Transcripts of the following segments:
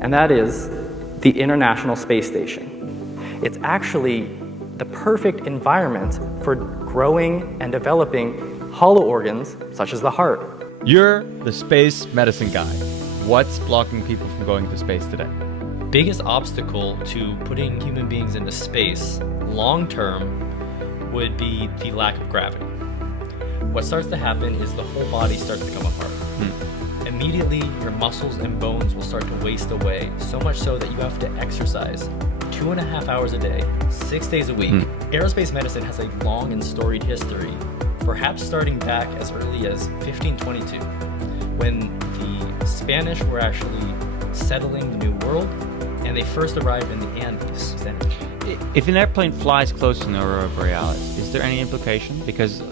and that is the International Space Station. It's actually the perfect environment for growing and developing hollow organs such as the heart. You're the space medicine guy. What's blocking people from going to space today? Biggest obstacle to putting human beings into space long term would be the lack of gravity. What starts to happen is the whole body starts to come apart. Immediately, your muscles and bones will start to waste away, so much so that you have to exercise 2.5 hours a day, 6 days a week. Aerospace medicine has a long and storied history, perhaps starting back as early as 1522, when the Spanish were actually settling the New World, and they first arrived in the Andes. If an airplane flies close to an Aurorae Borealis, is there any implication? Because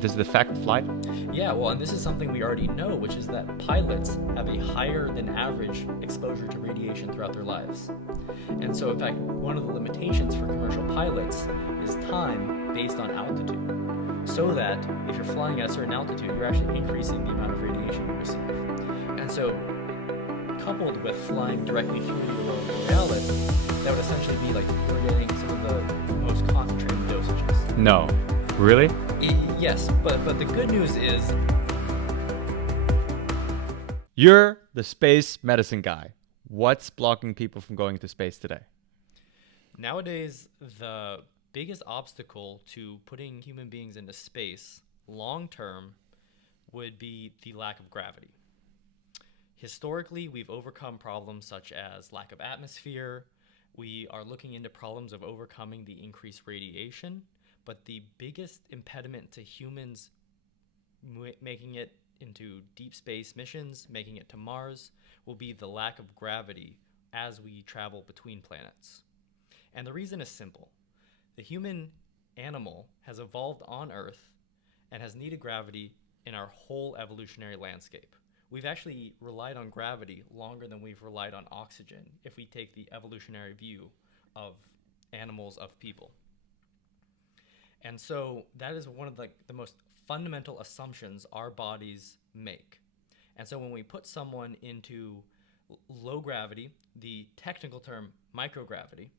does it affect flight? Yeah, well, and this is something we already know, which is that pilots have a higher than average exposure to radiation throughout their lives. And so, in fact, one of the limitations for commercial pilots is time based on altitude. So that if you're flying at a certain altitude, you're actually increasing the amount of radiation you receive. And so, coupled with flying directly through the Aurorae Borealis, that would essentially be like we're getting some of the most concentrated dosages. No. Really? Yes, but the good news is you're the space medicine guy. What's blocking people from going to space today? Nowadays, the biggest obstacle to putting human beings into space long term would be the lack of gravity. Historically, we've overcome problems such as lack of atmosphere. We are looking into problems of overcoming the increased radiation. But the biggest impediment to humans making it into deep space missions, making it to Mars, will be the lack of gravity as we travel between planets. And the reason is simple. The human animal has evolved on Earth and has needed gravity in our whole evolutionary landscape. We've actually relied on gravity longer than we've relied on oxygen if we take the evolutionary view of animals, of people. And so that is one of the most fundamental assumptions our bodies make. And so when we put someone into low gravity, the technical term microgravity,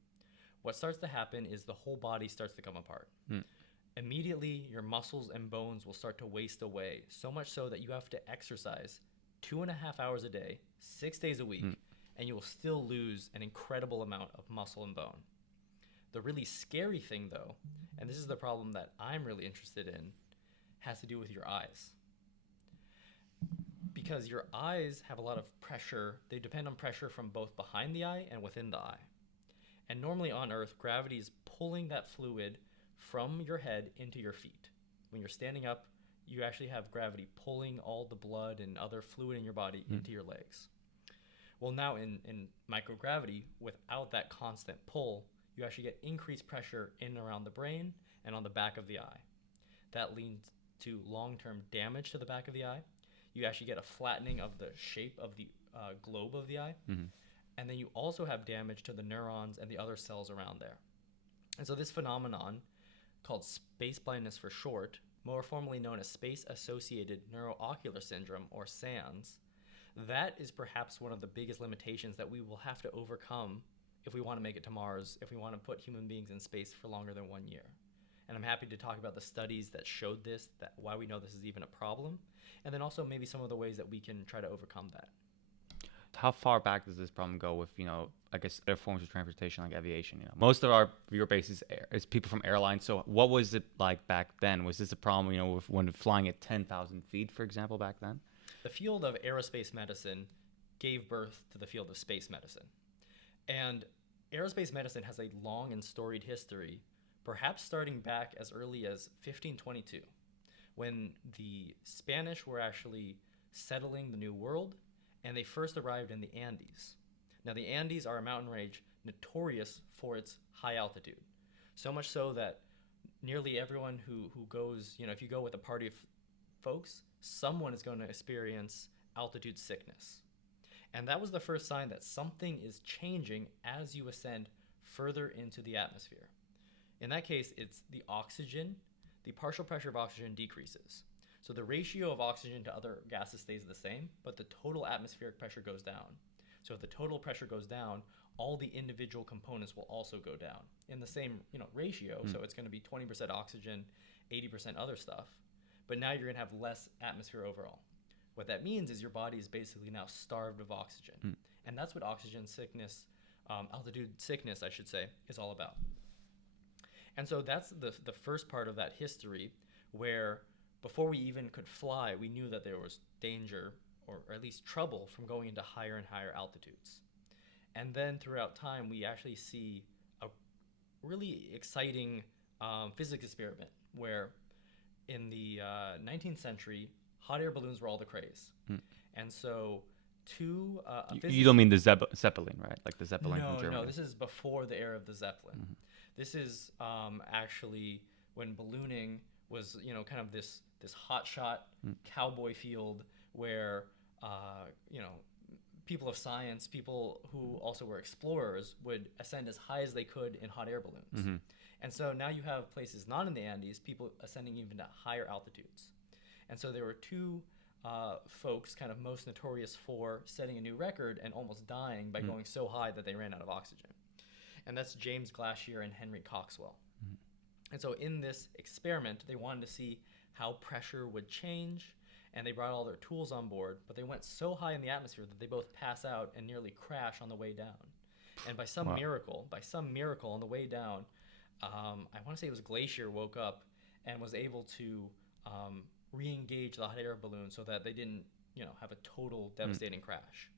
what starts to happen is the whole body starts to come apart. Immediately, your muscles and bones will start to waste away, so much so that you have to exercise 2.5 hours a day, 6 days a week, and you will still lose an incredible amount of muscle and bone. The really scary thing, though, and this is the problem that I'm really interested in, has to do with your eyes. Because your eyes have a lot of pressure. They depend on pressure from both behind the eye and within the eye. And normally on Earth, gravity is pulling that fluid from your head into your feet. When you're standing up, you actually have gravity pulling all the blood and other fluid in your body into your legs. Well, now in microgravity, without that constant pull, you actually get increased pressure in and around the brain and on the back of the eye. That leads to long-term damage to the back of the eye. You actually get a flattening of the shape of the globe of the eye. And then you also have damage to the neurons and the other cells around there. And so this phenomenon, called space blindness for short, more formally known as space-associated neuroocular syndrome, or SANS, that is perhaps one of the biggest limitations that we will have to overcome if we want to make it to Mars, if we want to put human beings in space for longer than 1 year. And I'm happy to talk about the studies that showed this, that why we know this is even a problem, and then also maybe some of the ways that we can try to overcome that. How far back does this problem go with, I guess, other forms of transportation like aviation? Most of our viewer base is people from airlines. So what was it like back then? Was this a problem, with when flying at 10,000 feet, for example, back then? The field of aerospace medicine gave birth to the field of space medicine. And aerospace medicine has a long and storied history, perhaps starting back as early as 1522, when the Spanish were actually settling the New World, and they first arrived in the Andes. Now, the Andes are a mountain range notorious for its high altitude, so much so that nearly everyone who goes, if you go with a party of folks, someone is going to experience altitude sickness. And that was the first sign that something is changing as you ascend further into the atmosphere. In that case, it's the oxygen, the partial pressure of oxygen decreases. So the ratio of oxygen to other gases stays the same, but the total atmospheric pressure goes down. So if the total pressure goes down, all the individual components will also go down in the same, ratio. So it's going to be 20% oxygen, 80% other stuff. But now you're going to have less atmosphere overall. What that means is your body is basically now starved of oxygen. And that's what oxygen sickness, altitude sickness, I should say, is all about. And so that's the first part of that history, where before we even could fly, we knew that there was danger, or at least trouble, from going into higher and higher altitudes. And then throughout time, we actually see a really exciting physics experiment where in the 19th century, hot air balloons were all the craze. And so you don't mean the Zeppelin, right? Like the Zeppelin from Germany. No, this is before the era of the Zeppelin. This is actually when ballooning was, kind of this hotshot cowboy field where, people of science, people who also were explorers, would ascend as high as they could in hot air balloons. And so now you have places not in the Andes, people ascending even to higher altitudes. And so there were two folks kind of most notorious for setting a new record and almost dying by going so high that they ran out of oxygen. And that's James Glacier and Henry Coxwell. And so in this experiment, they wanted to see how pressure would change, and they brought all their tools on board, but they went so high in the atmosphere that they both pass out and nearly crash on the way down. And by some miracle on the way down, I want to say it was Glacier woke up and was able to re-engage the hot air balloon so that they didn't, have a total devastating crash.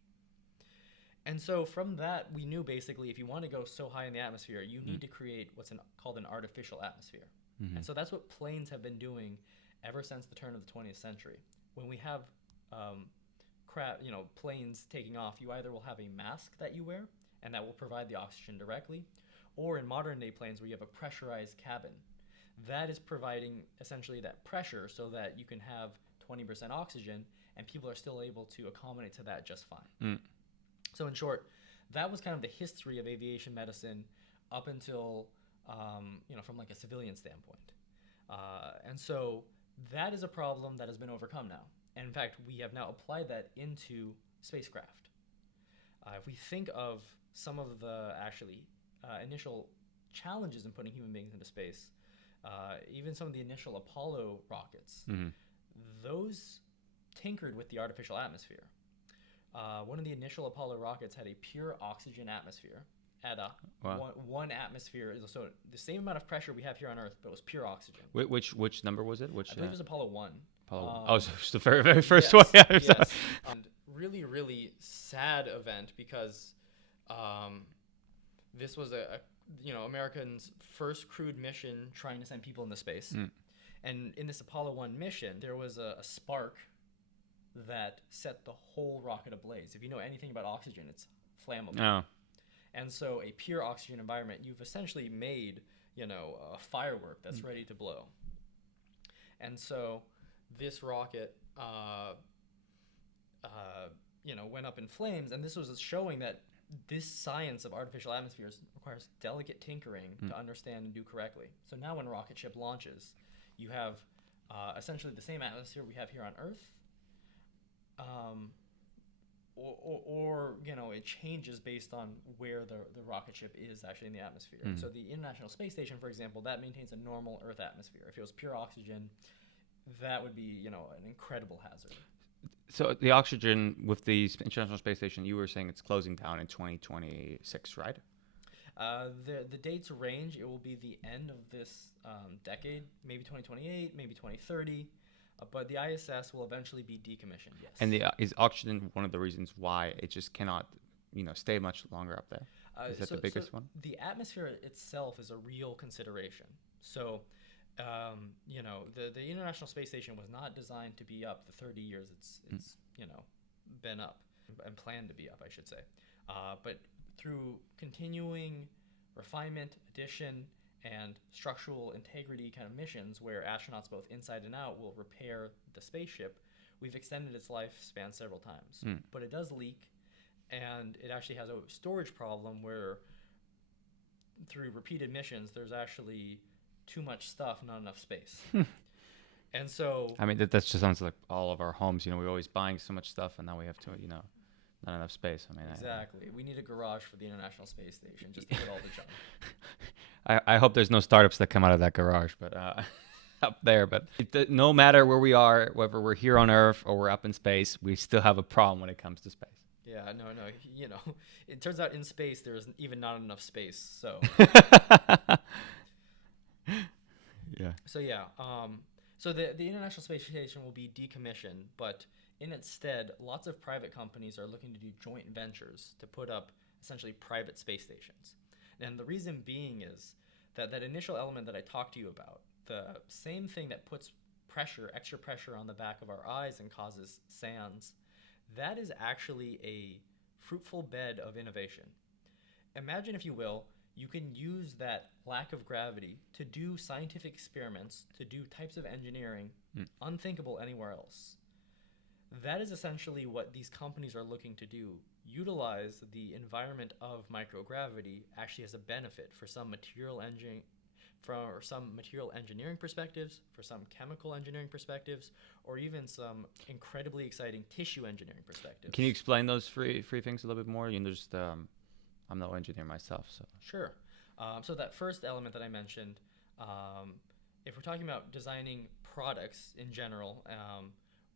And so from that, we knew basically if you want to go so high in the atmosphere, you need to create what's called an artificial atmosphere. And so that's what planes have been doing ever since the turn of the 20th century. When we have planes taking off, you either will have a mask that you wear, and that will provide the oxygen directly, or in modern day planes where you have a pressurized cabin. That is providing essentially that pressure so that you can have 20% oxygen, and people are still able to accommodate to that just fine. So in short, that was kind of the history of aviation medicine up until, from like a civilian standpoint. And so that is a problem that has been overcome now. And in fact, we have now applied that into spacecraft. If we think of some of the actually initial challenges in putting human beings into space, even some of the initial Apollo rockets, those tinkered with the artificial atmosphere. One of the initial Apollo rockets had a pure oxygen atmosphere at one atmosphere. So the same amount of pressure we have here on Earth, but it was pure oxygen. Which number was it? I believe it was Apollo 1. So it's the very, very first one. Yeah, yes. And really, really sad event because this was Americans' first crewed mission trying to send people into space. And in this Apollo 1 mission, there was a spark that set the whole rocket ablaze. If you know anything about oxygen, it's flammable. And so a pure oxygen environment, you've essentially made, a firework that's ready to blow. And so this rocket, went up in flames, and this was showing that this science of artificial atmospheres requires delicate tinkering to understand and do correctly. So now when a rocket ship launches, you have essentially the same atmosphere we have here on Earth, or it changes based on where the rocket ship is actually in the atmosphere. So the International Space Station, for example, that maintains a normal Earth atmosphere. If it was pure oxygen, that would be an incredible hazard. So the oxygen with the International Space Station, you were saying it's closing down in 2026, right? The dates range. It will be the end of this decade, maybe 2028, maybe 2030. But the ISS will eventually be decommissioned, yes. And is oxygen one of the reasons why it just cannot, stay much longer up there? Is that the biggest one? The atmosphere itself is a real consideration. So, the International Space Station was not designed to be up the 30 years it's been up and planned to be up, I should say. But through continuing refinement, addition, and structural integrity kind of missions where astronauts both inside and out will repair the spaceship, we've extended its lifespan several times. But it does leak, and it actually has a storage problem where through repeated missions, there's actually too much stuff, not enough space. And so... I mean, that just sounds like all of our homes. We're always buying so much stuff, and now we have to, not enough space. I mean, Exactly. We need a garage for the International Space Station just to put all the junk. I hope there's no startups that come out of that garage, but up there. But no matter where we are, whether we're here on Earth or we're up in space, we still have a problem when it comes to space. Yeah, no, you know, it turns out in space there is even not enough space. So, Yeah. so yeah, so the International Space Station will be decommissioned, but in its stead, lots of private companies are looking to do joint ventures to put up essentially private space stations. And the reason being is that that initial element that I talked to you about, the same thing that puts pressure, extra pressure on the back of our eyes and causes sands, that is actually a fruitful bed of innovation. Imagine, if you will, you can use that lack of gravity to do scientific experiments, to do types of engineering unthinkable anywhere else. That is essentially what these companies are looking to do. Utilize the environment of microgravity actually as a benefit for some material engineering perspectives, for some chemical engineering perspectives, or even some incredibly exciting tissue engineering perspectives. Can you explain those three things a little bit more? You know, just I'm no engineer myself, so. Sure. So that first element that I mentioned, if we're talking about designing products in general,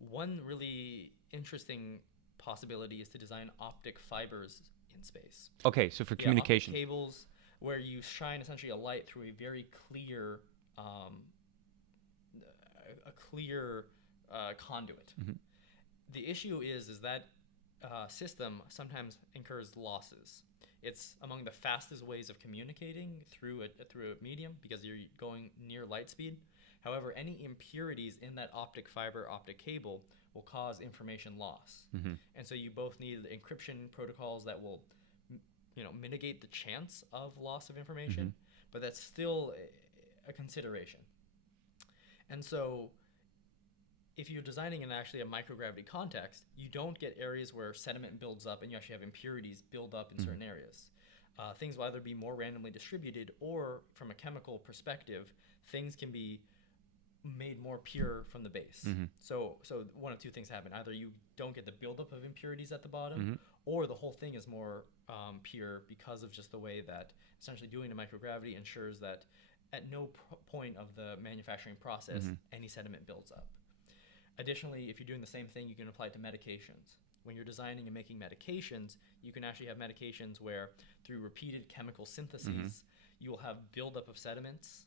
one really interesting possibility is to design optic fibers in space. Okay, so for communication. Optic cables where you shine essentially a light through a very clear, conduit. Mm-hmm. The issue is that system sometimes incurs losses. It's among the fastest ways of communicating through a medium because you're going near light speed. However, any impurities in that optic fiber, optic cable will cause information loss. Mm-hmm. And so you both need encryption protocols that will, mitigate the chance of loss of information, but that's still a consideration. And so if you're designing in actually a microgravity context, you don't get areas where sediment builds up and you actually have impurities build up in certain areas. Things will either be more randomly distributed, or from a chemical perspective, things can be made more pure from the base. So one of two things happen. Either you don't get the buildup of impurities at the bottom, or the whole thing is more pure because of just the way that essentially doing the microgravity ensures that at no point of the manufacturing process any sediment builds up. Additionally, if you're doing the same thing, you can apply it to medications. When you're designing and making medications, you can actually have medications where through repeated chemical syntheses, you will have buildup of sediments,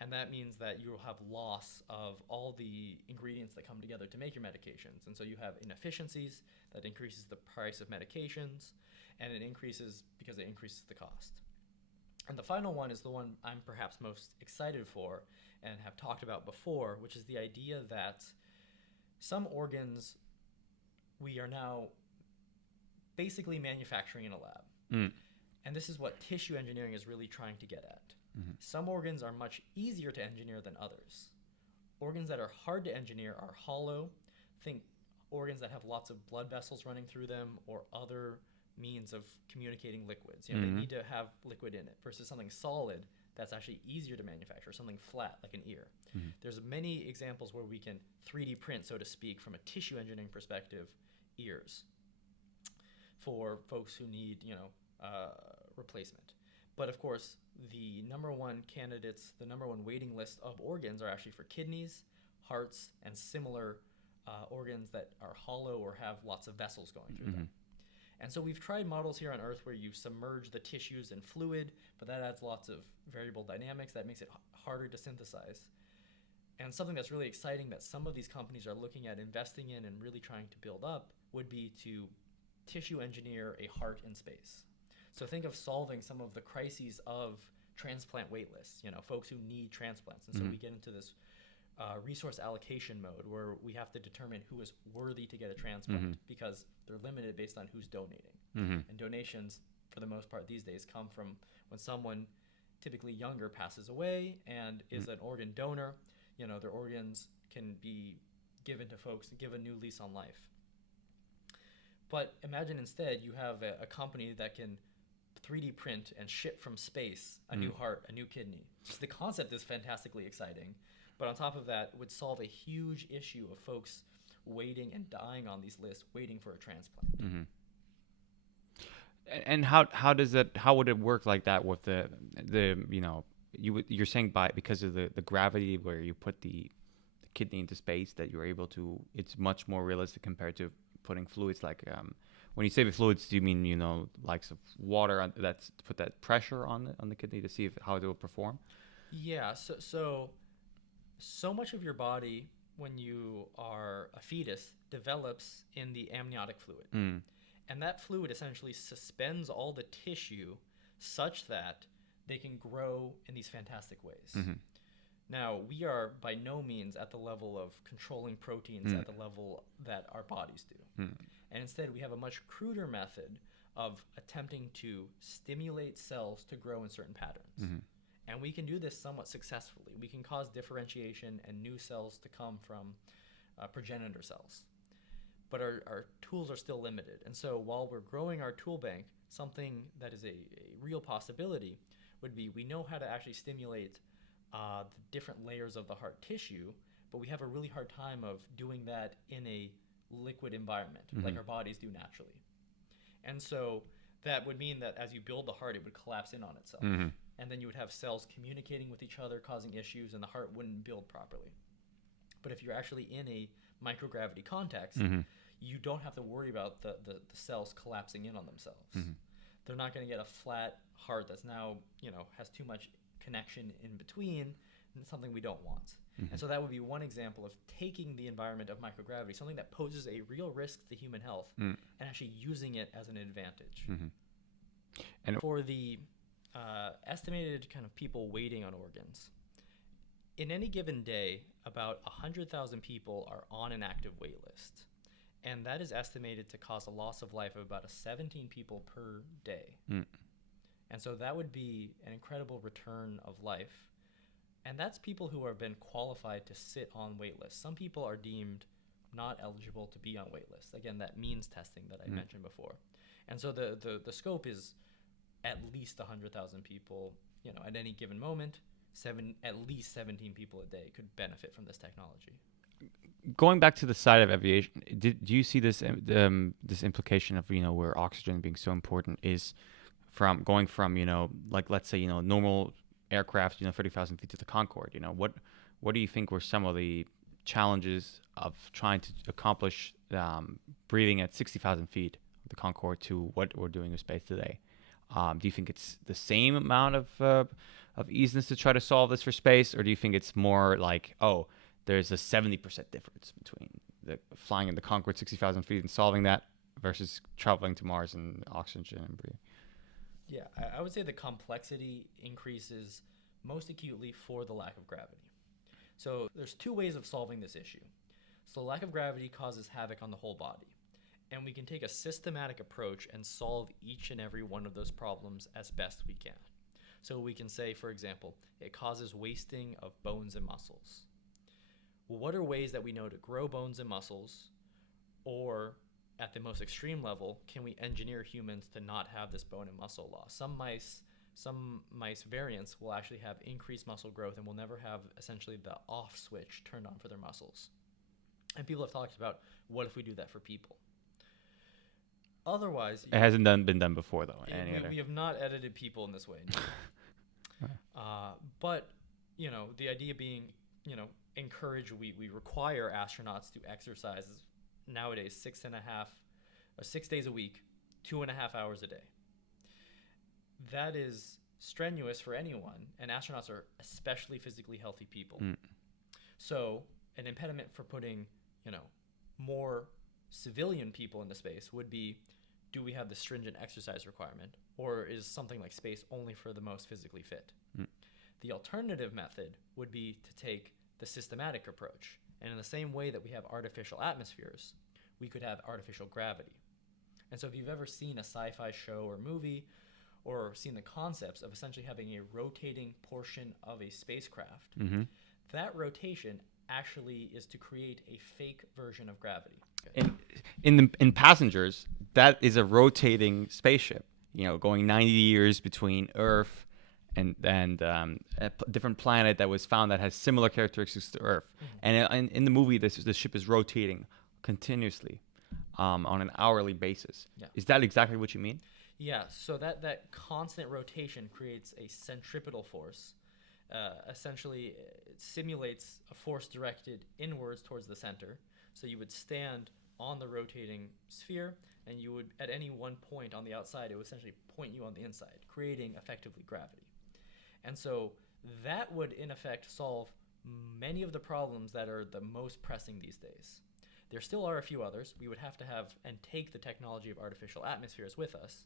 and that means that you will have loss of all the ingredients that come together to make your medications. And so you have inefficiencies that increases the price of medications, and it increases because it increases the cost. And the final one is the one I'm perhaps most excited for and have talked about before, which is the idea that some organs we are now basically manufacturing in a lab. And this is what tissue engineering is really trying to get at. Some organs are much easier to engineer than others. Organs that are hard to engineer are hollow. Think organs that have lots of blood vessels running through them or other means of communicating liquids. They need to have liquid in it, versus something solid that's actually easier to manufacture, something flat like an ear. There's many examples where we can 3D print, so to speak, from a tissue engineering perspective, ears for folks who need, replacement. But of course, the number one candidates, the number one waiting list of organs are actually for kidneys, hearts, and similar organs that are hollow or have lots of vessels going through them. And so we've tried models here on Earth where you submerge the tissues in fluid, but that adds lots of variable dynamics that makes it harder to synthesize. And something that's really exciting that some of these companies are looking at investing in and really trying to build up would be to tissue engineer a heart in space. So think of solving some of the crises of transplant wait lists, folks who need transplants. And so we get into this resource allocation mode where we have to determine who is worthy to get a transplant because they're limited based on who's donating. And donations, for the most part these days, come from when someone, typically younger, passes away and is an organ donor. Their organs can be given to folks and give a new lease on life. But imagine instead you have a company that can 3D print and ship from space a new heart, a new kidney. So the concept is fantastically exciting. But on top of that, would solve a huge issue of folks waiting and dying on these lists, waiting for a transplant. And how does that, how would it work like that with the you're saying because of the gravity where you put the kidney into space, that you're able to, it's much more realistic compared to putting fluids like when you say the fluids, do you mean likes of water that's put that pressure on the kidney to see how it will perform? Yeah, so much of your body when you are a fetus develops in the amniotic fluid. And that fluid essentially suspends all the tissue such that they can grow in these fantastic ways. Now, we are by no means at the level of controlling proteins at the level that our bodies do. And instead, we have a much cruder method of attempting to stimulate cells to grow in certain patterns. And we can do this somewhat successfully. We can cause differentiation and new cells to come from progenitor cells. But our tools are still limited. And so while we're growing our tool bank, something that is a real possibility would be, we know how to actually stimulate the different layers of the heart tissue, but we have a really hard time of doing that in a liquid environment, like our bodies do naturally. And so that would mean that as you build the heart, it would collapse in on itself. And then you would have cells communicating with each other, causing issues, and the heart wouldn't build properly. But if you're actually in a microgravity context, you don't have to worry about the cells collapsing in on themselves. They're not going to get a flat heart that's now, has too much connection in between, and it's something we don't want. And so that would be one example of taking the environment of microgravity, something that poses a real risk to human health, and actually using it as an advantage. And for the estimated kind of people waiting on organs, in any given day, about 100,000 people are on an active wait list. And that is estimated to cause a loss of life of about 17 people per day. And so that would be an incredible return of life. And that's people who have been qualified to sit on wait lists. Some people are deemed not eligible to be on wait lists. Again, that means testing that I mentioned before. And so the scope is at least 100,000 people, at any given moment. At least 17 people a day could benefit from this technology. Going back to the side of aviation, do you see this this implication of where oxygen being so important is from going from like, let's say normal aircraft 30,000 feet to the Concorde? What do you think were some of the challenges of trying to accomplish breathing at 60,000 feet of the Concorde to what we're doing in space today? Do you think it's the same amount of easiness to try to solve this for space, or do you think it's more like, there's a 70% difference between flying in the Concorde 60,000 feet and solving that versus traveling to Mars and oxygen and breathing? Yeah, I would say the complexity increases most acutely for the lack of gravity. So there's two ways of solving this issue. So lack of gravity causes havoc on the whole body. And we can take a systematic approach and solve each and every one of those problems as best we can. So we can say, for example, it causes wasting of bones and muscles. Well, what are ways that we know to grow bones and muscles, or at the most extreme level, can we engineer humans to not have this bone and muscle loss? Some mice variants will actually have increased muscle growth and will never have essentially the off switch turned on for their muscles. And people have talked about, what if we do that for people? Otherwise, it hasn't been done before, though. We have not edited people in this way. But the idea being, encourage, we require astronauts to exercise nowadays 6 days a week, 2.5 hours a day. That is strenuous for anyone, and astronauts are especially physically healthy people. So an impediment for putting, more civilian people into space would be, do we have the stringent exercise requirement, or is something like space only for the most physically fit? The alternative method would be to take the systematic approach. And in the same way that we have artificial atmospheres, we could have artificial gravity. And so if you've ever seen a sci-fi show or movie, or seen the concepts of essentially having a rotating portion of a spacecraft, that rotation actually is to create a fake version of gravity. In passengers, that is a rotating spaceship, going 90 years between Earth and a different planet that was found that has similar characteristics to Earth. And in the movie, the ship is rotating continuously on an hourly basis. Yeah. Is that exactly what you mean? Yeah, so that constant rotation creates a centripetal force. Essentially, it simulates a force directed inwards towards the center. So you would stand on the rotating sphere, and you would, at any one point on the outside, it would essentially point you on the inside, creating effectively gravity. And so that would, in effect, solve many of the problems that are the most pressing these days. There still are a few others. We would have to have and take the technology of artificial atmospheres with us.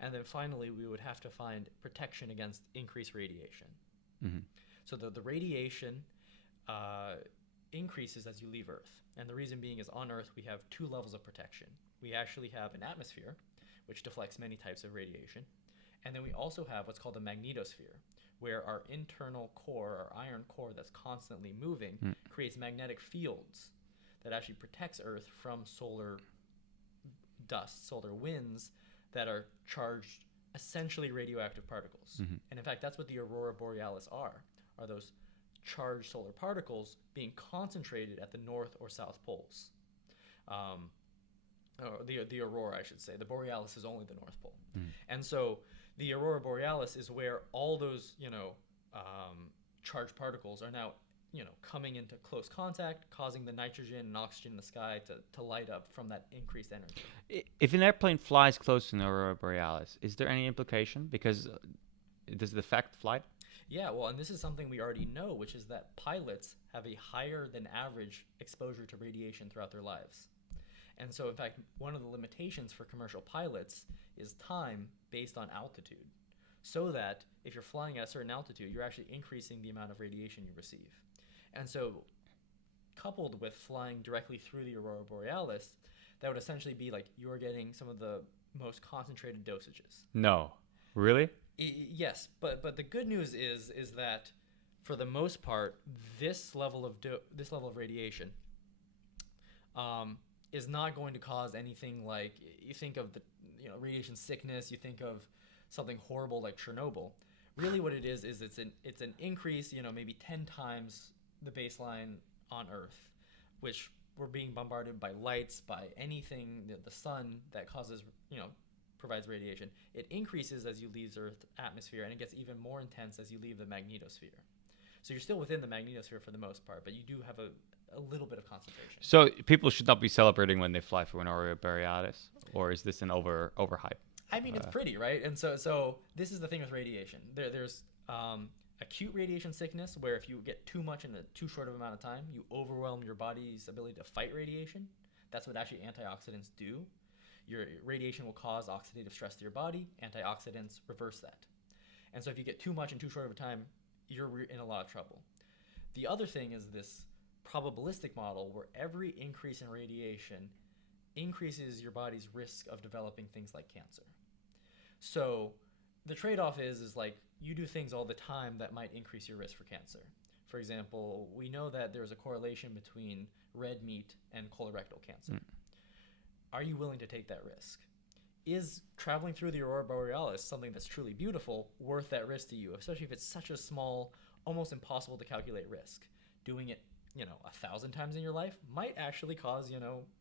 And then finally, we would have to find protection against increased radiation. Mm-hmm. So the radiation increases as you leave Earth. And the reason being is on Earth, we have two levels of protection. We actually have an atmosphere, which deflects many types of radiation. And then we also have what's called a magnetosphere, where our internal core, our iron core that's constantly moving, creates magnetic fields that actually protects Earth from solar dust, solar winds that are charged essentially radioactive particles. Mm-hmm. And in fact, that's what the Aurora Borealis are those charged solar particles being concentrated at the north or south poles. The aurora, I should say. The Borealis is only the North Pole. And so the Aurora Borealis is where all those, charged particles are now, coming into close contact, causing the nitrogen and oxygen in the sky to light up from that increased energy. If an airplane flies close to an Aurora Borealis, is there any implication? Because does it affect flight? Yeah, well, and this is something we already know, which is that pilots have a higher than average exposure to radiation throughout their lives. And so, in fact, one of the limitations for commercial pilots is time based on altitude. So that if you're flying at a certain altitude, you're actually increasing the amount of radiation you receive. And so, coupled with flying directly through the Aurora Borealis, that would essentially be like you're getting some of the most concentrated dosages. No. Really? Yes, but the good news is that for the most part, this level of radiation is not going to cause anything like you think of the radiation sickness. You think of something horrible like Chernobyl. Really, what it is it's an increase, maybe 10 times the baseline on Earth, which we're being bombarded by lights, by anything, the sun that causes provides radiation. It increases as you leave Earth's atmosphere, and it gets even more intense as you leave the magnetosphere. So you're still within the magnetosphere for the most part, but you do have a little bit of concentration. So people should not be celebrating when they fly for an Aurora Borealis, or is this an overhype? I mean, it's pretty, right? And so this is the thing with radiation. There's acute radiation sickness, where if you get too much in a too short of amount of time, you overwhelm your body's ability to fight radiation. That's what actually antioxidants do. Your radiation will cause oxidative stress to your body. Antioxidants reverse that. And so if you get too much in too short of a time, you're in a lot of trouble. The other thing is this probabilistic model where every increase in radiation increases your body's risk of developing things like cancer. So the trade-off is like you do things all the time that might increase your risk for cancer. For example, we know that there's a correlation between red meat and colorectal cancer. Are you willing to take that risk? Is traveling through the Aurora Borealis something that's truly beautiful worth that risk to you, especially if it's such a small, almost impossible to calculate risk? Doing it, 1,000 times in your life might actually cause,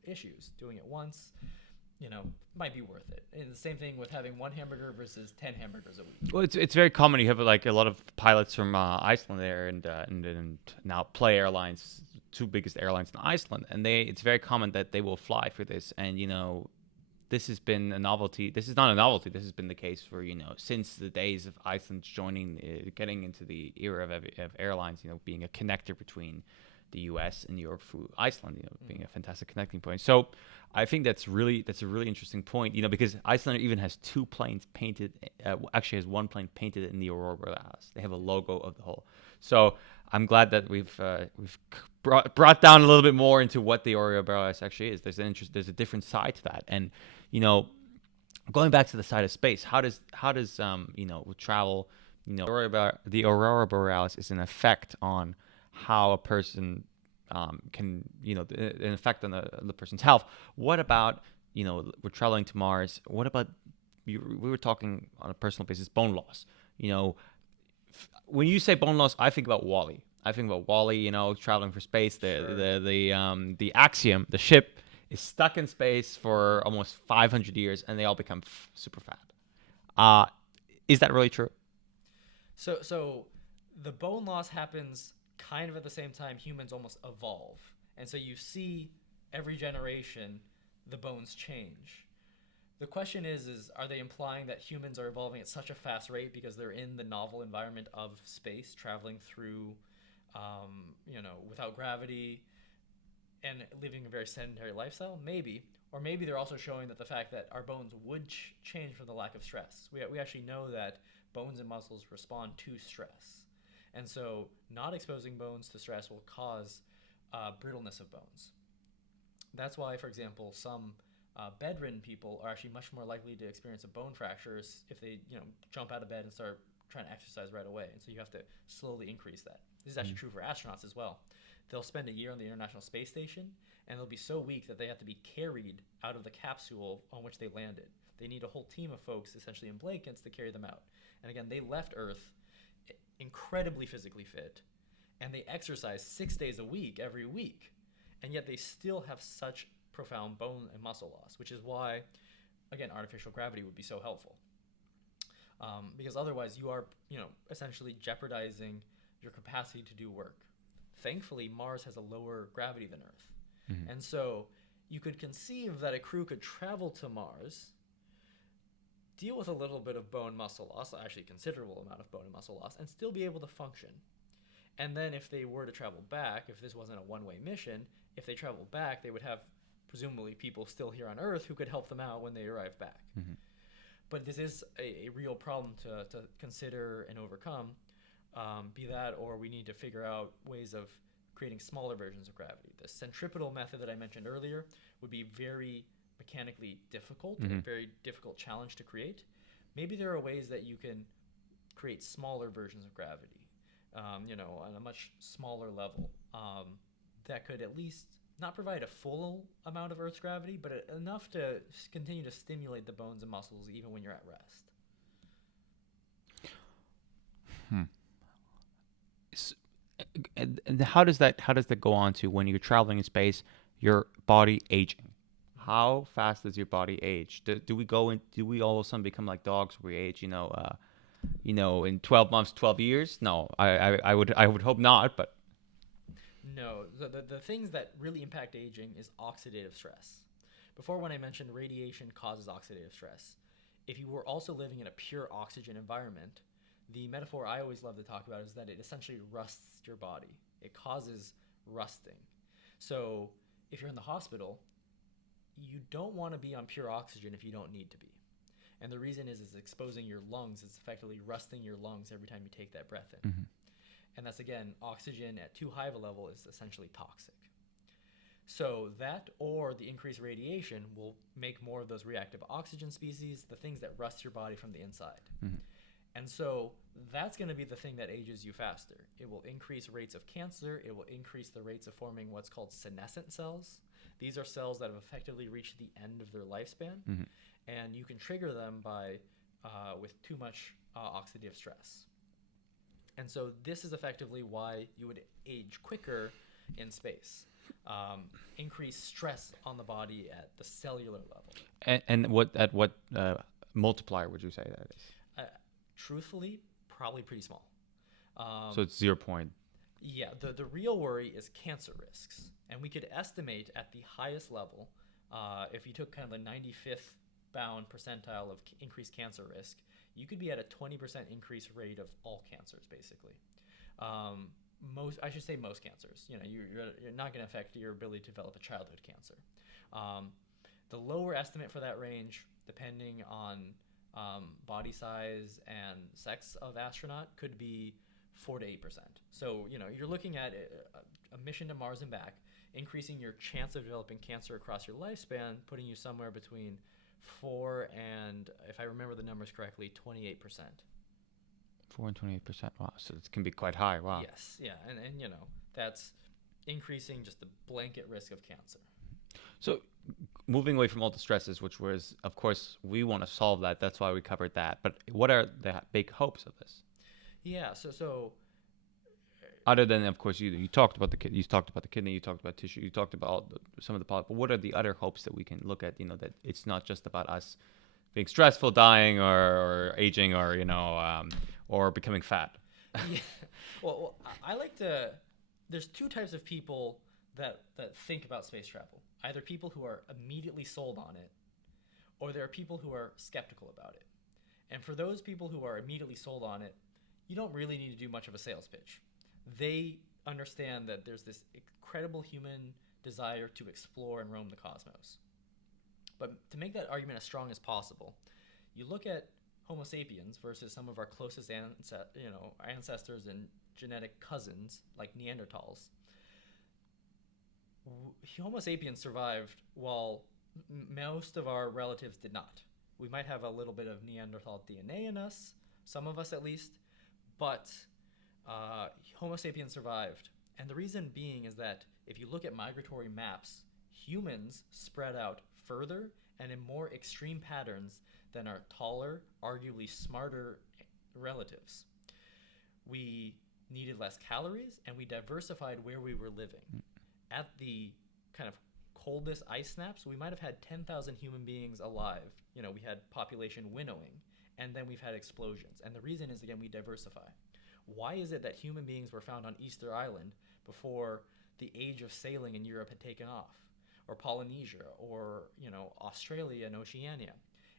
issues. Doing it once, might be worth it. And the same thing with having one hamburger versus 10 hamburgers a week. Well, it's very common. You have like a lot of pilots from Iceland there, and now Play Airlines, two biggest airlines in Iceland, and it's very common that they will fly for this. And this has been a novelty. This is not a novelty. This has been the case for since the days of Iceland getting into the era of airlines. Being a connector between the U.S. and Europe through Iceland. Being a fantastic connecting point. So I think that's a really interesting point. Because Iceland even has two planes painted. Actually, has one plane painted in the Aurora Borealis. They have a logo of the whole. So I'm glad that we've brought down a little bit more into what the Aurora Borealis actually is. There's a different side to that, and going back to the side of space, how does travel, the Aurora Borealis is an effect on how a person can, an effect on the person's health. What about, we're traveling to Mars. What about, we were talking on a personal basis, bone loss. When you say bone loss, I think about WallE. I think about WallE, traveling for space. The Axiom, the ship, is stuck in space for almost 500 years, and they all become super fat. Is that really true? So the bone loss happens kind of at the same time humans almost evolve. And so you see every generation the bones change. The question is are they implying that humans are evolving at such a fast rate because they're in the novel environment of space, traveling through, without gravity and living a very sedentary lifestyle? Maybe. Or maybe they're also showing that the fact that our bones would change from the lack of stress. We actually know that bones and muscles respond to stress. And so not exposing bones to stress will cause brittleness of bones. That's why, for example, some bedridden people are actually much more likely to experience a bone fractures if they jump out of bed and start trying to exercise right away. And so you have to slowly increase that. This is actually true for astronauts as well. They'll spend a year on the International Space Station, and they'll be so weak that they have to be carried out of the capsule on which they landed. They need a whole team of folks, essentially in blankets, to carry them out. And again, they left Earth incredibly physically fit, and they exercise 6 days a week, every week, and yet they still have such profound bone and muscle loss, which is why, again, artificial gravity would be so helpful. Because otherwise you are, essentially jeopardizing your capacity to do work. Thankfully, Mars has a lower gravity than Earth. Mm-hmm. And so you could conceive that a crew could travel to Mars, deal with a little bit of bone muscle loss, actually a considerable amount of bone and muscle loss, and still be able to function. And then if they were to travel back, if this wasn't a one-way mission, if they traveled back, they would have presumably people still here on Earth who could help them out when they arrive back. Mm-hmm. But this is a real problem to consider and overcome. Be that, or we need to figure out ways of creating smaller versions of gravity. The centripetal method that I mentioned earlier would be very mechanically difficult, a very difficult challenge to create. Maybe there are ways that you can create smaller versions of gravity, on a much smaller level, that could at least not provide a full amount of Earth's gravity, but enough to continue to stimulate the bones and muscles even when you're at rest. And how does that go on to when you're traveling in space, your body aging? How fast does your body age? Do we all of a sudden become like dogs? We age, in 12 months, 12 years? No, I would hope not, but. No, the things that really impact aging is oxidative stress. Before, when I mentioned radiation causes oxidative stress, if you were also living in a pure oxygen environment, the metaphor I always love to talk about is that it essentially rusts your body. It causes rusting. So if you're in the hospital, you don't want to be on pure oxygen if you don't need to be. And the reason is exposing your lungs. It's effectively rusting your lungs every time you take that breath in. Mm-hmm. And that's, again, oxygen at too high of a level is essentially toxic. So that or the increased radiation will make more of those reactive oxygen species, the things that rust your body from the inside. Mm-hmm. And so that's going to be the thing that ages you faster. It will increase rates of cancer. It will increase the rates of forming what's called senescent cells. These are cells that have effectively reached the end of their lifespan. Mm-hmm. And you can trigger them with too much oxidative stress. And so this is effectively why you would age quicker in space. Increased stress on the body at the cellular level. And what multiplier would you say that is? Truthfully, probably pretty small. So it's 0 point. Yeah, the real worry is cancer risks. And we could estimate at the highest level, if you took kind of the 95th bound percentile of increased cancer risk, you could be at a 20% increase rate of all cancers, basically. Most cancers. You're not going to affect your ability to develop a childhood cancer. The lower estimate for that range, depending on body size and sex of astronaut, could be 4 to 8%. So you're looking at a mission to Mars and back, increasing your chance of developing cancer across your lifespan, putting you somewhere between 4 and, if I remember the numbers correctly, 28%. 4 and 28%. Wow, so it can be quite high. Wow. Yes, yeah, and that's increasing just the blanket risk of cancer. So moving away from all the stresses, which was, of course, we want to solve that. That's why we covered that. But what are the big hopes of this? Yeah, so other than, of course, you talked about the kidney, you talked about tissue, you talked about some of the polyps. But what are the other hopes that we can look at? That it's not just about us being stressful, dying, or aging, or or becoming fat. Yeah. Well, I like to. There's two types of people that think about space travel. Either people who are immediately sold on it, or there are people who are skeptical about it. And for those people who are immediately sold on it, you don't really need to do much of a sales pitch. They understand that there's this incredible human desire to explore and roam the cosmos. But to make that argument as strong as possible, you look at Homo sapiens versus some of our closest ancestors and genetic cousins like Neanderthals. Homo sapiens survived while most of our relatives did not. We might have a little bit of Neanderthal DNA in us, some of us at least, but Homo sapiens survived. And the reason being is that if you look at migratory maps, humans spread out further and in more extreme patterns than our taller, arguably smarter relatives. We needed less calories and we diversified where we were living. At the kind of coldest ice snaps, we might have had 10,000 human beings alive. We had population winnowing, and then we've had explosions. And the reason is, again, we diversify. Why is it that human beings were found on Easter Island before the age of sailing in Europe had taken off, or Polynesia, or Australia and Oceania?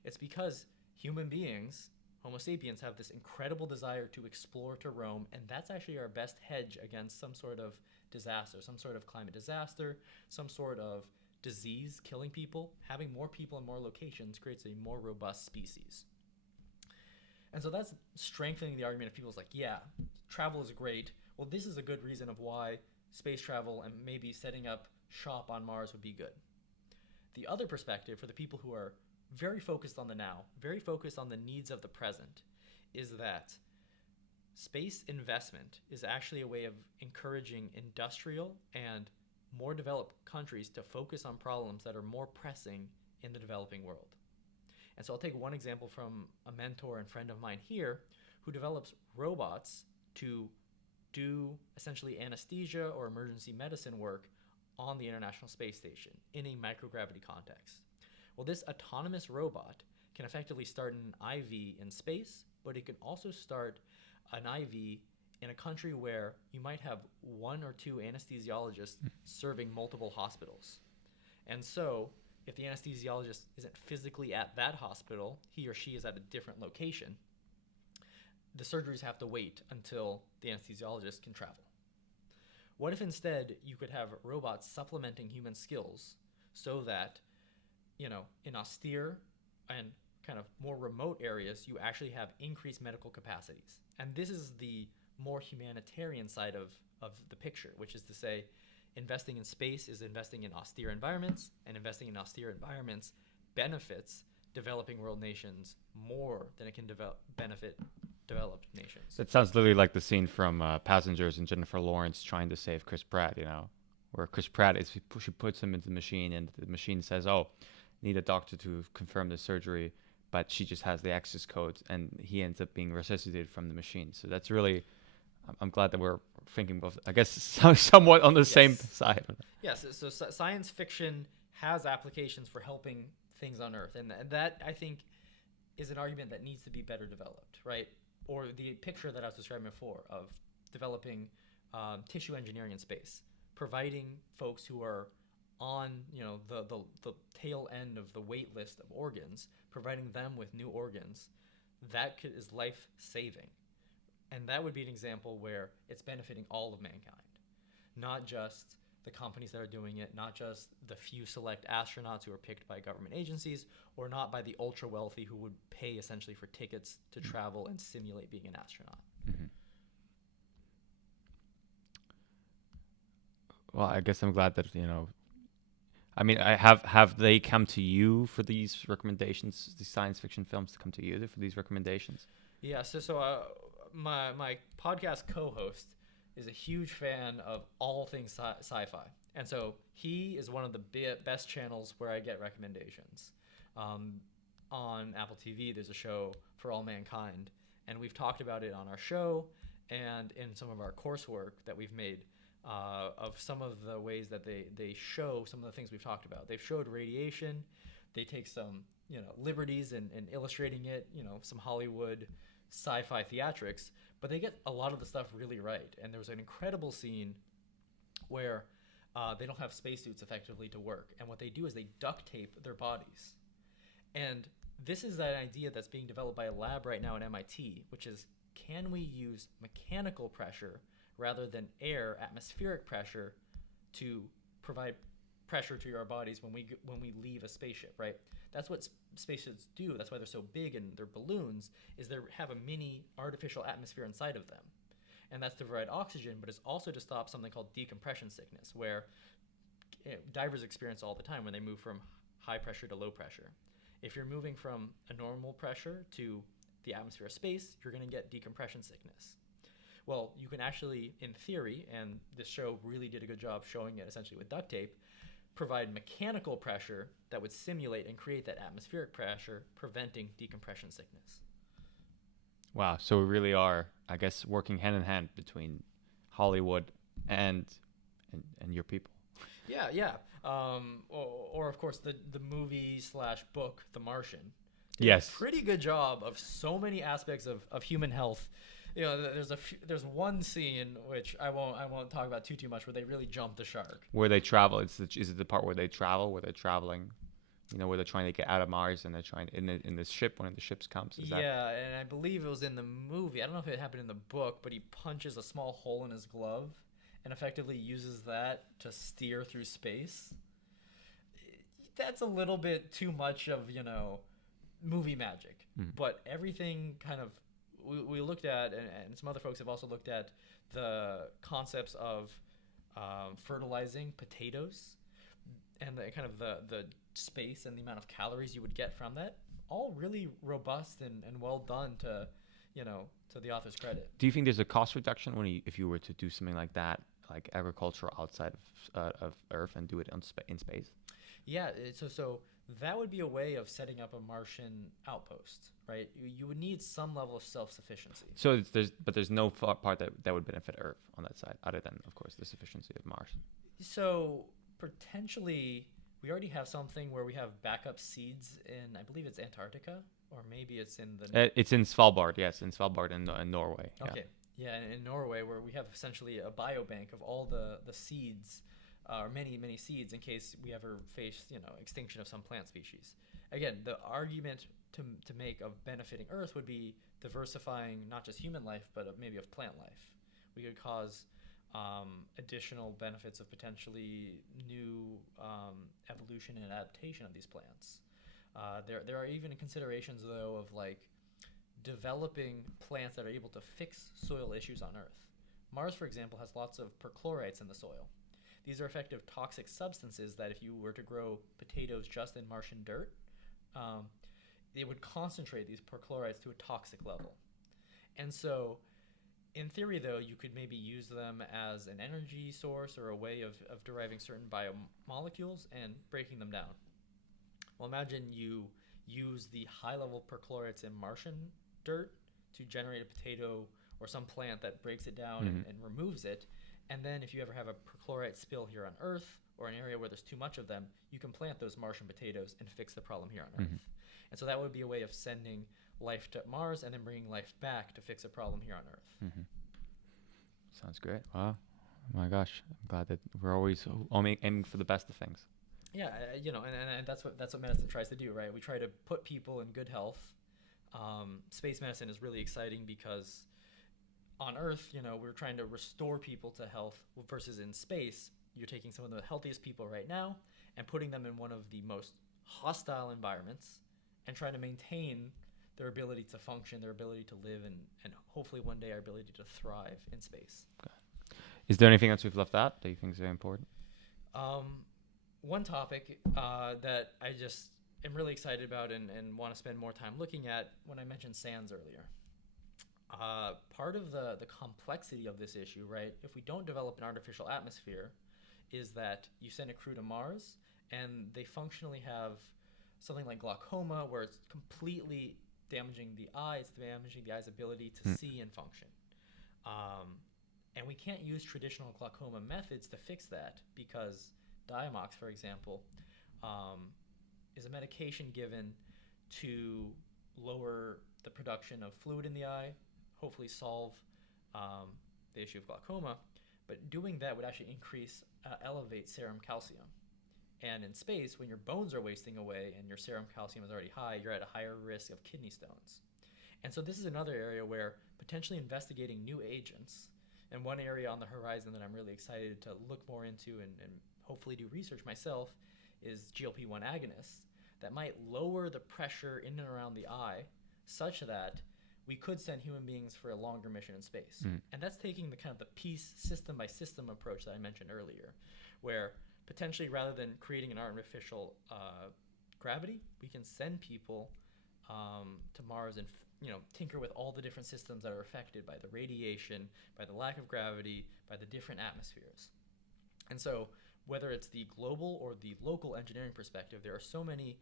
It's because human beings, Homo sapiens, have this incredible desire to explore, to roam, and that's actually our best hedge against some sort of disaster, some sort of climate disaster, some sort of disease killing people. Having more people in more locations creates a more robust species. And so that's strengthening the argument of people's like, yeah, travel is great. Well, this is a good reason of why space travel and maybe setting up shop on Mars would be good. The other perspective, for the people who are very focused on the now, very focused on the needs of the present, is that space investment is actually a way of encouraging industrial and more developed countries to focus on problems that are more pressing in the developing world. And so I'll take one example from a mentor and friend of mine here who develops robots to do essentially anesthesia or emergency medicine work on the International Space Station in a microgravity context. Well, this autonomous robot can effectively start an IV in space, but it can also start an IV in a country where you might have one or two anesthesiologists serving multiple hospitals. And so if the anesthesiologist isn't physically at that hospital, he or she is at a different location, the surgeries have to wait until the anesthesiologist can travel. What if instead you could have robots supplementing human skills so that, in austere and kind of more remote areas, you actually have increased medical capacities? And this is the more humanitarian side of the picture, which is to say, investing in space is investing in austere environments, and investing in austere environments benefits developing world nations more than it can benefit developed nations. It sounds literally like the scene from Passengers and Jennifer Lawrence trying to save Chris Pratt, where Chris Pratt she puts him into the machine and the machine says, oh, need a doctor to confirm the surgery, but she just has the access codes and he ends up being resuscitated from the machine. So that's really, I'm glad that we're thinking both, I guess, somewhat on the same side. Yes, so science fiction has applications for helping things on Earth, and that, I think, is an argument that needs to be better developed, right? Or the picture that I was describing before of developing tissue engineering in space, providing folks who are on the tail end of the wait list of organs, providing them with new organs, is life-saving. And that would be an example where it's benefiting all of mankind, not just the companies that are doing it, not just the few select astronauts who are picked by government agencies, or not by the ultra-wealthy who would pay essentially for tickets to travel and simulate being an astronaut. Mm-hmm. Well, I guess I'm glad that, I mean, have they come to you for these recommendations, these science fiction films to come to you for these recommendations? Yeah, so my podcast co-host is a huge fan of all things sci-fi. And so he is one of the best channels where I get recommendations. On Apple TV, there's a show For All Mankind, and we've talked about it on our show and in some of our coursework that we've made of some of the ways that they show some of the things we've talked about. They've showed radiation. They take some liberties in illustrating it, some Hollywood sci-fi theatrics, but they get a lot of the stuff really right. And there was an incredible scene where they don't have spacesuits effectively to work, and what they do is they duct tape their bodies. And this is an idea that's being developed by a lab right now at MIT, which is, can we use mechanical pressure rather than atmospheric pressure, to provide pressure to our bodies when we leave a spaceship, right? That's what spaceships do. That's why they're so big and they're balloons, is they have a mini artificial atmosphere inside of them. And that's to provide oxygen, but it's also to stop something called decompression sickness, where divers experience all the time when they move from high pressure to low pressure. If you're moving from a normal pressure to the atmosphere of space, you're going to get decompression sickness. Well, you can actually, in theory, and this show really did a good job showing it essentially with duct tape, provide mechanical pressure that would simulate and create that atmospheric pressure, preventing decompression sickness. Wow. So we really are, I guess, working hand in hand between Hollywood and your people. Yeah. Or of course the movie / book, The Martian. Yes. Pretty good job of so many aspects of human health. There's one scene which I won't talk about too much, where they really jump the shark. Where they travel. Is it the part where they travel, where they're traveling, where they're trying to get out of Mars, and they're trying in the ship, one of the ships comes. Yeah, and I believe it was in the movie. I don't know if it happened in the book, but he punches a small hole in his glove and effectively uses that to steer through space. That's a little bit too much of, movie magic. But everything kind of, we looked at, and some other folks have also looked at the concepts of fertilizing potatoes and the kind of the space and the amount of calories you would get from that. All really robust and well done to the author's credit. Do you think there's a cost reduction if you were to do something like that, like agriculture outside of Earth, and do it in space? Yeah, so that would be a way of setting up a Martian outpost, right? You would need some level of self-sufficiency. So there's no part that would benefit Earth on that side, other than, of course, the sufficiency of Mars. So potentially, we already have something where we have backup seeds in, I believe it's Antarctica, or maybe it's in the... It's in Svalbard, yes, in Svalbard in Norway. Okay, yeah, in Norway, where we have essentially a biobank of all the seeds, or many seeds, in case we ever face extinction of some plant species. Again, the argument to make of benefiting Earth would be diversifying not just human life, but maybe of plant life. We could cause additional benefits of potentially new evolution and adaptation of these plants. There are even considerations, though, of developing plants that are able to fix soil issues on Earth. Mars, for example, has lots of perchlorites in the soil. These are effective toxic substances that if you were to grow potatoes just in Martian dirt, it would concentrate these perchlorites to a toxic level. And so, in theory, though, you could maybe use them as an energy source or a way of deriving certain biomolecules and breaking them down. Well, imagine you use the high-level perchlorites in Martian dirt to generate a potato or some plant that breaks it down and removes it. And then if you ever have a perchlorite spill here on Earth, or an area where there's too much of them, you can plant those Martian potatoes and fix the problem here on Earth. And so that would be a way of sending life to Mars and then bringing life back to fix a problem here on Earth. Sounds great. Wow. Oh my gosh. I'm glad that we're always aiming for the best of things. Yeah, and that's what medicine tries to do, right? We try to put people in good health. Space medicine is really exciting because on Earth, we're trying to restore people to health, versus in space, you're taking some of the healthiest people right now and putting them in one of the most hostile environments and trying to maintain their ability to function, their ability to live, and hopefully one day our ability to thrive in space. Okay. Is there anything else we've left out that you think is very important? One topic that I just am really excited about and want to spend more time looking at, when I mentioned sands earlier. Part of the complexity of this issue, right, if we don't develop an artificial atmosphere, is that you send a crew to Mars and they functionally have something like glaucoma, where it's completely damaging the eye, it's damaging the eye's ability to see and function. And we can't use traditional glaucoma methods to fix that, because Diamox, for example, is a medication given to lower the production of fluid in the eye, hopefully solve the issue of glaucoma. But doing that would actually elevate serum calcium. And in space, when your bones are wasting away and your serum calcium is already high, you're at a higher risk of kidney stones. And so this is another area where potentially investigating new agents, and one area on the horizon that I'm really excited to look more into and hopefully do research myself, is GLP-1 agonists that might lower the pressure in and around the eye such that we could send human beings for a longer mission in space. And that's taking the kind of the piece system by system approach that I mentioned earlier, where potentially rather than creating an artificial gravity, we can send people to Mars and tinker with all the different systems that are affected by the radiation, by the lack of gravity, by the different atmospheres. And so whether it's the global or the local engineering perspective, there are so many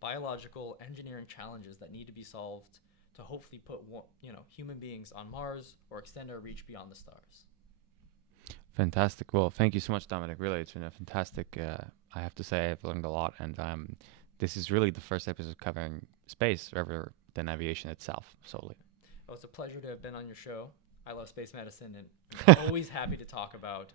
biological engineering challenges that need to be solved to hopefully put human beings on Mars or extend our reach beyond the stars. Fantastic. Well, thank you so much, Dominic. Really, it's been a fantastic. I have to say, I've learned a lot, and this is really the first episode covering space rather than aviation itself solely. Well, it's a pleasure to have been on your show. I love space medicine, and I'm always happy to talk about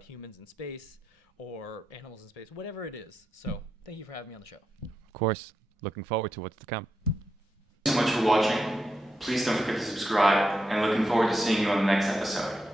humans in space or animals in space, whatever it is. So thank you for having me on the show. Of course, looking forward to what's to come. Thanks so much for watching. Please don't forget to subscribe, and looking forward to seeing you on the next episode.